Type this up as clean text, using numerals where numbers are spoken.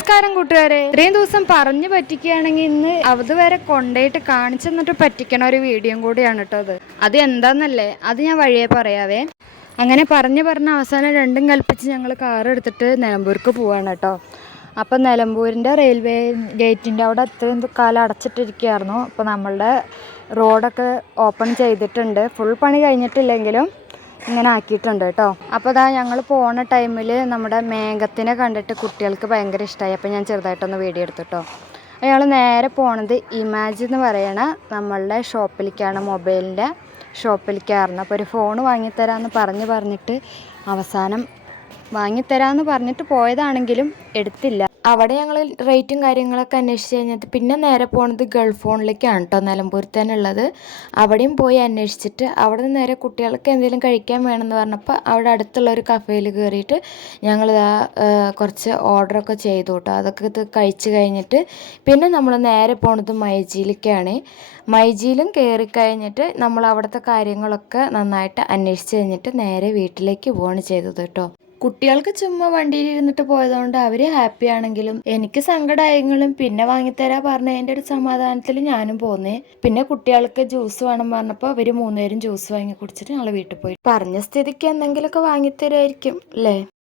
നമസ്കാരം കൂട്ടുകാരെ. ഇത്രയും ദിവസം പറഞ്ഞു പറ്റിക്കുകയാണെങ്കിൽ ഇന്ന് അതുവരെ കൊണ്ടുപോയിട്ട് കാണിച്ചെന്നിട്ട് പറ്റിക്കണ ഒരു വീഡിയോ കൂടിയാണ് കേട്ടോ. അത് എന്താന്നല്ലേ, അത് ഞാൻ വഴിയെ പറയാവേ. അങ്ങനെ പറഞ്ഞ് അവസാനം രണ്ടും കൽപ്പിച്ച് ഞങ്ങൾ കാർ എടുത്തിട്ട് നിലമ്പൂർക്ക് പോവാണ് കേട്ടോ. അപ്പം നിലമ്പൂരിൻ്റെ റെയിൽവേ ഗേറ്റിൻ്റെ അവിടെ അത്രയും കാലം അടച്ചിട്ടിരിക്കുകയായിരുന്നു. അപ്പോൾ നമ്മളുടെ റോഡൊക്കെ ഓപ്പൺ ചെയ്തിട്ടുണ്ട്. ഫുൾ പണി കഴിഞ്ഞിട്ടില്ലെങ്കിലും ഇങ്ങനെ ആക്കിയിട്ടുണ്ട് കേട്ടോ. അപ്പോൾ ഇതാ ഞങ്ങൾ പോണ ടൈമിൽ നമ്മുടെ മേഘത്തിനെ കണ്ടിട്ട് കുട്ടികൾക്ക് ഭയങ്കര ഇഷ്ടമായി. അപ്പോൾ ഞാൻ ചെറുതായിട്ടൊന്ന് വീഡിയോ എടുത്തിട്ടോ. അയാൾ നേരെ പോണത് ഇമാജ് എന്ന് പറയണ നമ്മളുടെ ഷോപ്പിലേക്കാണ്, മൊബൈലിൻ്റെ ഷോപ്പിലേക്കായിരുന്നു. അപ്പോൾ ഒരു ഫോൺ വാങ്ങിത്തരാമെന്ന് പറഞ്ഞിട്ട് അവസാനം വാങ്ങിത്തരാമെന്ന് പറഞ്ഞിട്ട് പോയതാണെങ്കിലും എടുത്തില്ല. അവിടെ ഞങ്ങൾ റേറ്റും കാര്യങ്ങളൊക്കെ അന്വേഷിച്ച് കഴിഞ്ഞിട്ട് പിന്നെ നേരെ പോണത് ഗൾഫ് ഫോണിലേക്കാണ് കേട്ടോ, നിലമ്പൂരിൽ തന്നെ ഉള്ളത്. അവിടെയും പോയി അന്വേഷിച്ചിട്ട് അവിടെ നിന്ന് നേരെ കുട്ടികൾക്ക് എന്തെങ്കിലും കഴിക്കാൻ വേണമെന്ന് പറഞ്ഞപ്പോൾ അവിടെ അടുത്തുള്ള ഒരു കഫേയിൽ കയറിയിട്ട് ഞങ്ങൾ കുറച്ച് ഓർഡറൊക്കെ ചെയ്തു കേട്ടോ. അതൊക്കെ കഴിച്ച് കഴിഞ്ഞിട്ട് പിന്നെ നമ്മൾ നേരെ പോണത് മൈജിയിലേക്കാണ്. മൈജിയിലും കയറി കഴിഞ്ഞിട്ട് നമ്മൾ അവിടുത്തെ കാര്യങ്ങളൊക്കെ നന്നായിട്ട് അന്വേഷിച്ച് കഴിഞ്ഞിട്ട് നേരെ വീട്ടിലേക്ക് പോവുകയാണ് ചെയ്തത് കേട്ടോ. കുട്ടികൾക്ക് ചുമ്മാ വണ്ടിയിൽ ഇരുന്നിട്ട് പോയതുകൊണ്ട് അവർ ഹാപ്പി ആണെങ്കിലും എനിക്ക് സങ്കടമായെങ്കിലും പിന്നെ വാങ്ങിത്തരാ പറഞ്ഞതിൻ്റെ ഒരു സമാധാനത്തിൽ ഞാനും പോന്നേ. പിന്നെ കുട്ടികൾക്ക് ജ്യൂസ് വേണം പറഞ്ഞപ്പോൾ അവർ 3 പേരും ജ്യൂസ് വാങ്ങി കുടിച്ചിട്ട് ഞങ്ങൾ വീട്ടിൽ പോയി. പറഞ്ഞ സ്ഥിതിക്ക് എന്തെങ്കിലുമൊക്കെ വാങ്ങിത്തരുമായിരിക്കും അല്ലേ.